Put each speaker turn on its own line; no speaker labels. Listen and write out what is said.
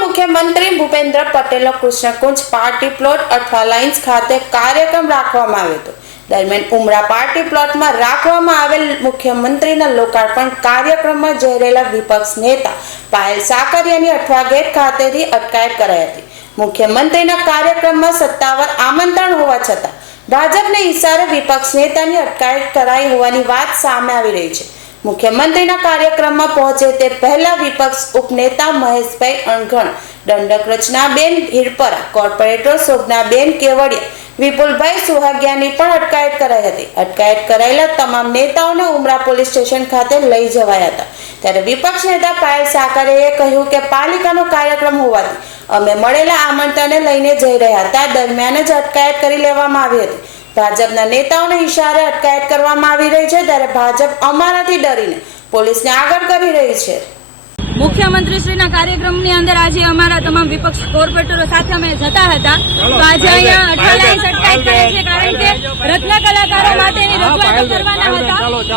મુખ્યમંત્રી ભૂપેન્દ્ર પટેલનો Krishnakunj party plot અથવા લાઇન્સ ખાતે કાર્યક્રમ રાખવામાં આવ્યો હતો. દરમિયાન ઉમરા પાર્ટી પ્લોટમાં રાખવામાં આવેલ મુખ્યમંત્રીના લોકાર્પણ કાર્યક્રમમાં જઈ વિપક્ષ નેતા પાયલ સાકરિયાની અઠવા ગેટ ખાતેથી અટકાયત કરાઈ હતી. મુખ્યમંત્રીના કાર્યક્રમમાં સત્તાવાર આમંત્રણ હોવા છતાં ભાજપને ઈશારે વિપક્ષ નેતાની અટકાયત કરાઈ હોવાની વાત સામે આવી રહી છે. મુખ્યમંત્રીના કાર્યક્રમમાં પહોંચે તે પહેલા વિપક્ષ ઉપનેતા મહેશભાઈ અણઘણ, દંડક રચનાબેન હિરપરા, કોર્પોરેટર શોભનાબેન કેવડિયા, વિપુલભાઈ સુહાગિયાની પણ અટકાયત કરાઈ હતી. અટકાયત કરાયેલા તમામ નેતાઓને ઉમરા પોલીસ સ્ટેશન ખાતે લઈ જવાયા હતા. ત્યારે વિપક્ષ નેતા પાયલ સાકરેએ કહ્યું કે પાલિકાનો કાર્યક્રમ હોવાથી અમે મળેલા આમંત્રણને લઈને જઈ રહ્યા હતા. દરમિયાન જ અટકાયત કરી લેવામાં આવી હતી. ભાજપના નેતાઓને ઇશારે અટકાયત કરવામાં આવી રહી છે ત્યારે ભાજપ અમારાથી ડરીને પોલીસને આગળ કરી રહી છે.
મુખ્યમંત્રીશ્રીના કાર્યક્રમની અંદર આજે અમારા તમામ વિપક્ષ કોર્પોરેટરો સાથે અમે જતા હતા. તો આજે અહીંયા અઠવાડિયા અટકાયત કરે છે કારણ કે રત્ન કલાકારો માટેની રજૂઆતો કરવાના હતા.